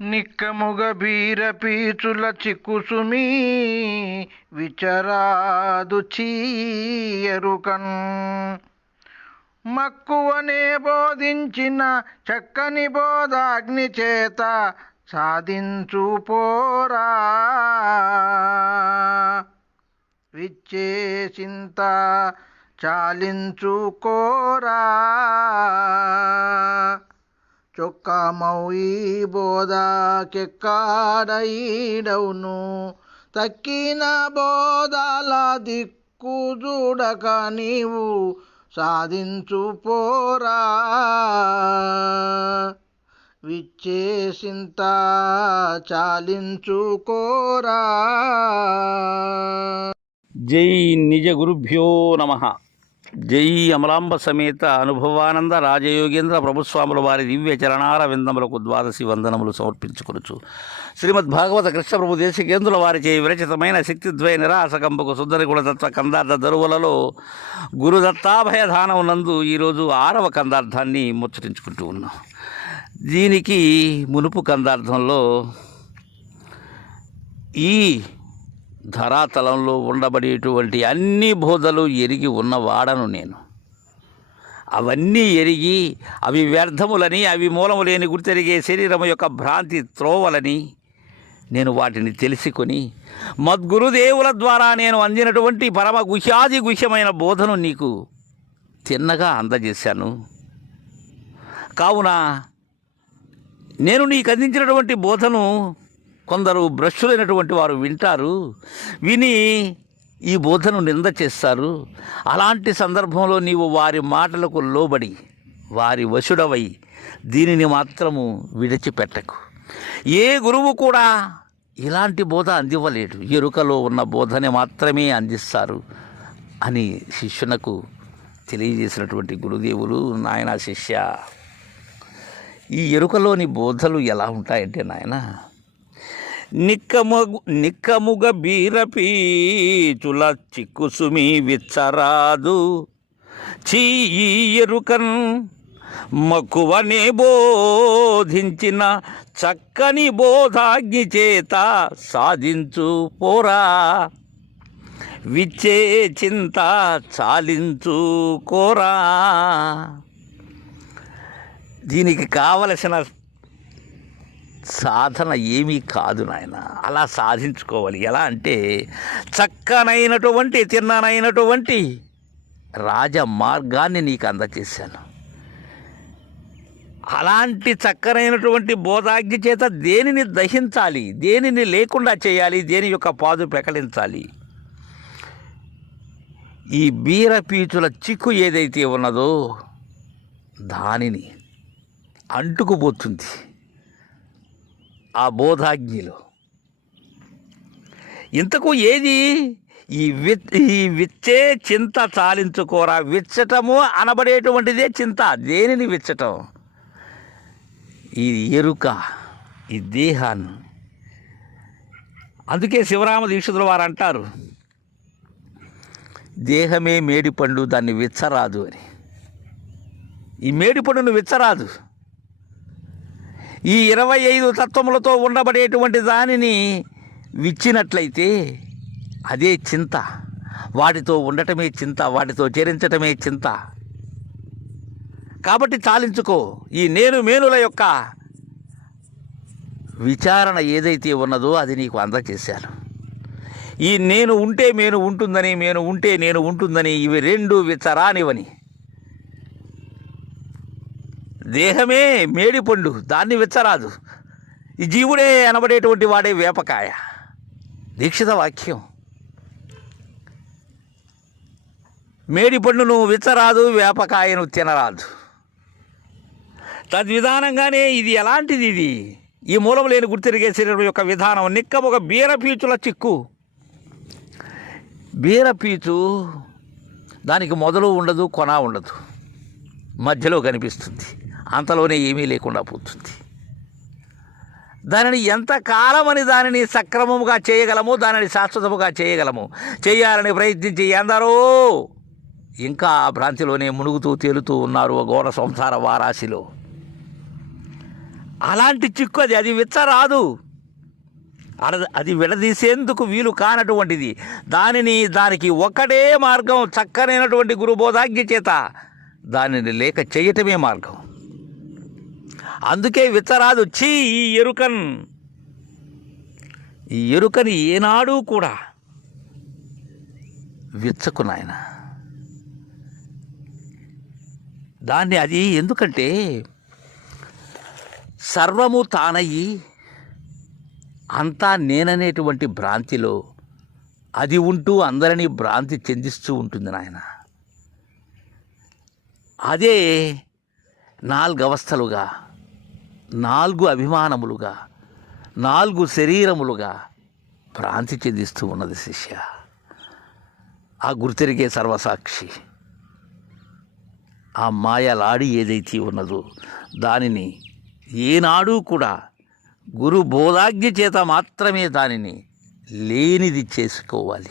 నిక్కముగ బీర పీచుల చిక్కుసుమి విచరాదు చీయరుకన్. మక్కువనే బోధించిన చక్కని బోధాగ్ని చేత సాధించు పోరా. విచ్చేసింత చాలించుకోరా చొక్కామౌయి బోధకెక్కాడైడవును తక్కిన బోధాల దిక్కు చూడక నీవు సాధించు పోరా. విచ్చేసింత చాలించుకోరా. జై నిజ గురుభ్యో నమ. జై అమలాంబ సమేత అనుభవానంద రాజయోగేంద్ర ప్రభుస్వాముల వారి దివ్య చరణార విందములకు ద్వాదశి వందనములు సమర్పించుకొనుచు. శ్రీమద్ భాగవత కృష్ణ ప్రభు దేశకేంద్రుల వారిచే విరచితమైన శక్తిద్వయ నిరాసకంపకు సుందరి గుణతత్వ కందార్థ దరువులలో గురుదత్తాభయధానం నందు ఈరోజు ఆరవ కందార్థాన్ని ముచ్చటించుకుంటూ ఉన్నాం. దీనికి మునుపు కందార్థంలో ఈ ధరాతలంలో ఉండబడేటువంటి అన్ని బోధలు ఎరిగి ఉన్నవాడను నేను. అవన్నీ ఎరిగి అవి వ్యర్థములని అవి మూలము లేని గుర్తెరిగే శరీరం యొక్క భ్రాంతి త్రోవలని నేను వాటిని తెలుసుకొని మద్గురుదేవుల ద్వారా నేను అందినటువంటి పరమ గుహ్యాది గుహ్యమైన బోధను నీకు తిన్నగా అందజేశాను. కావున నేను నీకు అందించినటువంటి బోధను కొందరు భ్రష్టులైనటువంటి వారు వింటారు విని ఈ బోధను నింద చేస్తారు. అలాంటి సందర్భంలో నీవు వారి మాటలకు లోబడి వారి వశుడవై దీనిని మాత్రము విడిచిపెట్టకు. ఏ గురువు కూడా ఇలాంటి బోధ అందివ్వలేడు. ఎరుకలో ఉన్న బోధని మాత్రమే అందిస్తారు అని శిష్యునకు తెలియజేసినటువంటి గురుదేవులు నాయన శిష్య. ఈ ఎరుకలోని బోధలు ఎలా ఉంటాయంటే నాయన నిక్కముగు నిక్కముగ బీరపీచుల చిక్కుసుమి విచ్చరాదు. చీయి ఎరుకన్ మక్కువనే బోధించిన చక్కని బోధాగ్ని చేత సాధించు పోరా. విచ్చే చింత చాలించు కోరా. దీనికి కావలసిన సాధన ఏమీ కాదు నాయన. అలా సాధించుకోవాలి. ఎలా అంటే చక్కనైనటువంటి తిన్ననైనటువంటి రాజ మార్గాన్ని నీకు అందచేశాను. అలాంటి చక్కనైనటువంటి బోధాగ్ని చేత దేనిని దహించాలి దేనిని లేకుండా చేయాలి దేని యొక్క పాదు ప్రకటించాలి? ఈ బీరపీచుల చిక్కు ఏదైతే ఉన్నదో దానిని అంటుకుపోతుంది. ఆ బోధాగ్నిలో ఇంతకు ఏది? ఈ విత్ ఈ విచ్చే చింత చాలించుకోరా. విచ్చటము అనబడేటువంటిదే చింత. దేనిని విచ్చటం? ఈ ఎరుక ఈ దేహాన్ని. అందుకే శివరామ దీక్షితుల వారు అంటారు దేహమే మేడిపండు దాన్ని విచ్చరాదు అని. ఈ మేడిపండును విచ్చరాదు. ఈ ఇరవై ఐదు తత్వములతో ఉండబడేటువంటి దానిని విచ్చినట్లయితే అదే చింత. వాటితో ఉండటమే చింత వాటితో చేరించటమే చింత. కాబట్టి చాలించుకో ఈ నేను మేనుల యొక్క విచారణ ఏదైతే ఉన్నదో అది నీకు అందజేశాను. ఈ నేను ఉంటే మేను ఉంటుందని నేను ఉంటే నేను ఉంటుందని ఇవి రెండు విచరానివని. దేహమే మేడిపండు దాన్ని విచ్చరాదు. ఈ జీవుడే అనబడేటువంటి వాడే వేపకాయ. దీక్షిత వాక్యం. మేడిపండును విచ్చరాదు వేపకాయను తినరాదు. తద్విధానంగానే ఇది ఎలాంటిది ఇది? ఈ మూలం లేని గుర్తిరిగే శరీరం యొక్క విధానం నిక్క ఒక బీరపీచుల చిక్కు. బీరపీచు దానికి మొదలు ఉండదు కొన ఉండదు. మధ్యలో కనిపిస్తుంది. అంతలోనే ఏమీ లేకుండా పోతుంది. దానిని ఎంత కాలమని దానిని సక్రమముగా చేయగలము దానిని శాశ్వతముగా చేయగలము చేయాలని ప్రయత్నించి ఎందరో ఇంకా ఆ భ్రాంతిలోనే మునుగుతూ తేలుతూ ఉన్నారు ఘోర సంసార వారాశిలో. అలాంటి చిక్కు అది అది విచ్చరాదు. అది విడదీసేందుకు వీలు కానటువంటిది. దానిని దానికి ఒకటే మార్గం చక్కనైనటువంటి గురుబోధాజ్ఞ చేత దానిని లేక చేయటమే మార్గం. అందుకే విత్తరాదు. చీ ఈ ఎరుకన్. ఈ ఎరుకని ఏనాడు కూడా విచ్చకు నాయన. దాన్ని అది ఎందుకంటే సర్వము తానయ్యి అంతా నేననేటువంటి భ్రాంతిలో అది ఉంటూ అందరినీ భ్రాంతి చెందిస్తూ ఉంటుంది నాయన. అదే నాలుగవస్థలుగా నాలుగు అభిమానములుగా నాలుగు శరీరములుగా భ్రాంతి చెందిస్తూ ఉన్నది శిష్య. ఆ గుర్తెరిగే సర్వసాక్షి ఆ మాయలాడి ఏదైతే ఉన్నదో దానిని ఏనాడు కూడా గురు బోధాజ్ఞ చేత మాత్రమే దానిని లేనిది చేసుకోవాలి.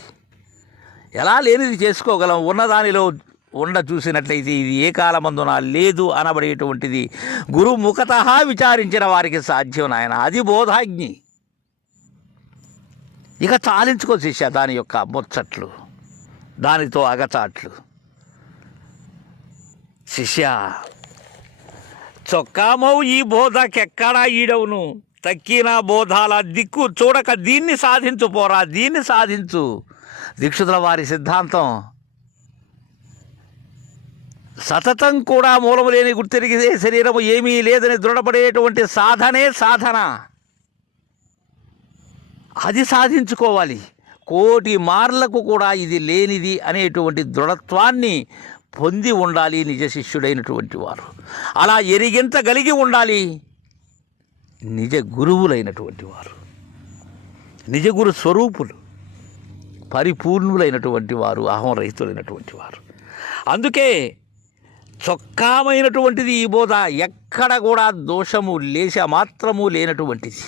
ఎలా లేనిది చేసుకోగలం? ఉన్నదానిలో ఉండ చూసినట్లయితే ఇది ఏ కాలమందున లేదు అనబడేటువంటిది గురు ముఖత విచారించిన వారికి సాధ్యం నాయన. అది బోధాగ్ని ఇక చాలించుకో శిష్య దాని యొక్క ముచ్చట్లు దానితో అగచాట్లు. శిష్య చొక్కామవు ఈ బోధకెక్కడా ఈడవును? తక్కిన బోధాల దిక్కు చూడక దీన్ని సాధించు పోరా దీన్ని సాధించు. దీక్షితుల వారి సిద్ధాంతం సతతం కూడా మూలము లేని గుర్తెరిగితే శరీరము ఏమీ లేదని దృఢపడేటువంటి సాధనే సాధన. అది సాధించుకోవాలి. కోటి మార్లకు కూడా ఇది లేనిది అనేటువంటి దృఢత్వాన్ని పొంది ఉండాలి నిజ శిష్యుడైనటువంటి వారు. అలా ఎరిగించగలిగి ఉండాలి నిజ గురువులైనటువంటి వారు. నిజ గురు స్వరూపులు పరిపూర్ణులైనటువంటి వారు అహం రహితులైనటువంటి వారు. అందుకే చొక్కామైనటువంటిది ఈ బోధ ఎక్కడ కూడా దోషము లేశ మాత్రము లేనటువంటిది.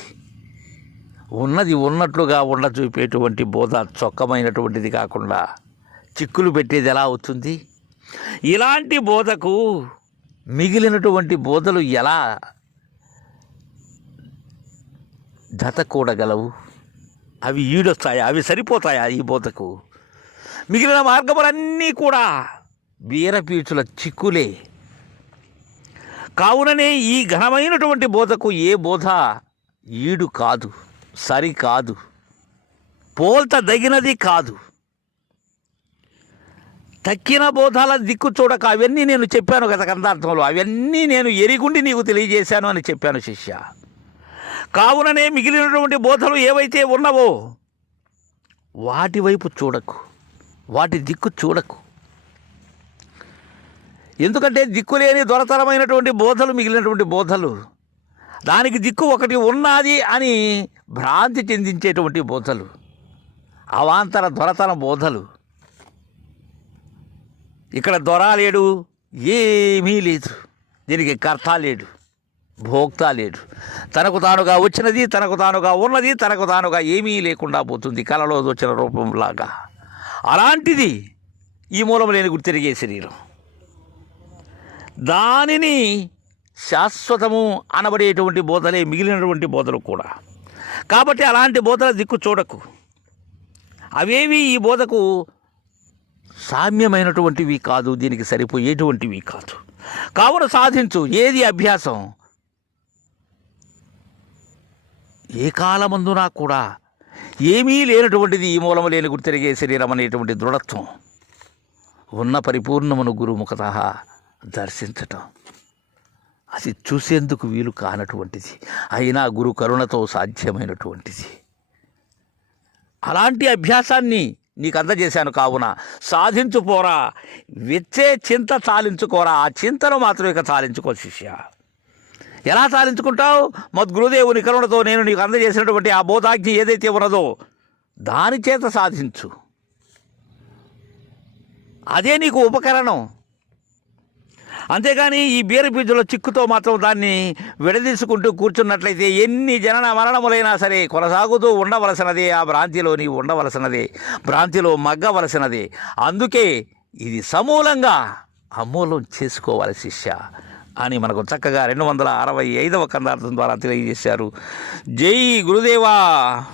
ఉన్నది ఉన్నట్లుగా ఉండ చూపేటువంటి బోధ చొక్కమైనటువంటిది కాకుండా చిక్కులు పెట్టేది ఎలా అవుతుంది? ఇలాంటి బోధకు మిగిలినటువంటి బోధలు ఎలా జత కూడగలవు అవి ఈడొస్తాయా? అవి సరిపోతాయా ఈ బోధకు? మిగిలిన మార్గములన్నీ కూడా వీరపీచుల చిక్కులే. కావుననే ఈ ఘనమైనటువంటి బోధకు ఏ బోధ ఈడు కాదు సరి కాదు పోల్తదగినది కాదు. తక్కిన బోధాల దిక్కు చూడక అవన్నీ నేను చెప్పాను గత కందార్థంలో అవన్నీ నేను ఎరిగుండి నీకు తెలియజేశాను అని చెప్పాను శిష్య. కావుననే మిగిలినటువంటి బోధలు ఏవైతే ఉన్నవో వాటి వైపు చూడకు వాటి దిక్కు చూడకు. ఎందుకంటే దిక్కులేని దొరతరమైనటువంటి బోధలు మిగిలినటువంటి బోధలు. దానికి దిక్కు ఒకటి ఉన్నది అని భ్రాంతి చెందించేటువంటి బోధలు. అవాంతర దొరతన బోధలు. ఇక్కడ దొర లేడు ఏమీ లేదు. దీనికి కర్త లేడు భోక్త లేడు. తనకు తానుగా వచ్చినది తనకు తానుగా ఉన్నది తనకు తానుగా ఏమీ లేకుండా పోతుంది కలలో వచ్చిన రూపంలాగా. అలాంటిది ఈ మూలం లేని గుర్తిరిగే శరీరం. దానిని శాశ్వతము అనబడేటువంటి బోధలే మిగిలినటువంటి బోధలు కూడా. కాబట్టి అలాంటి బోధల దిక్కు చూడకు. అవేవి ఈ బోధకు సామ్యమైనటువంటివి కాదు దీనికి సరిపోయేటువంటివి కాదు. కావున సాధించు ఏది అభ్యాసం? ఏ కాలమందునా కూడా ఏమీ లేనటువంటిది ఈ మూలము లేని గుర్తిరిగే శరీరం అనేటువంటి దృఢత్వం. ఉన్న పరిపూర్ణమును గురుముఖత దర్శించటం. అది చూసేందుకు వీలు కానటువంటిది. అయినా గురు కరుణతో సాధ్యమైనటువంటిది. అలాంటి అభ్యాసాన్ని నీకు అందజేశాను కావున. సాధించుపోరా వెచ్చే చింత చాలించుకోరా. ఆ చింతను మాత్రం ఇక చాలించుకో శిష్య. ఎలా చాలించుకుంటావు? మద్గురుదేవుని కరుణతో నేను నీకు అందజేసినటువంటి ఆ బోధాజ్ఞ ఏదైతే ఉన్నదో దాని చేత సాధించు. అదే నీకు ఉపకరణం. అంతేగాని ఈ బీర బీజుల చిక్కుతో మాత్రం దాన్ని విడదీసుకుంటూ కూర్చున్నట్లయితే ఎన్ని జనన మరణములైనా సరే కొనసాగుతూ ఉండవలసినదే ఆ భ్రాంతిలో నీవు ఉండవలసినదే భ్రాంతిలో మగ్గవలసినదే. అందుకే ఇది సమూలంగా అమూలం చేసుకోవాలి శిష్య అని మనకు చక్కగా రెండు వందల అరవై ఐదవ కందార్థం ద్వారా తెలియజేశారు. జై గురుదేవా!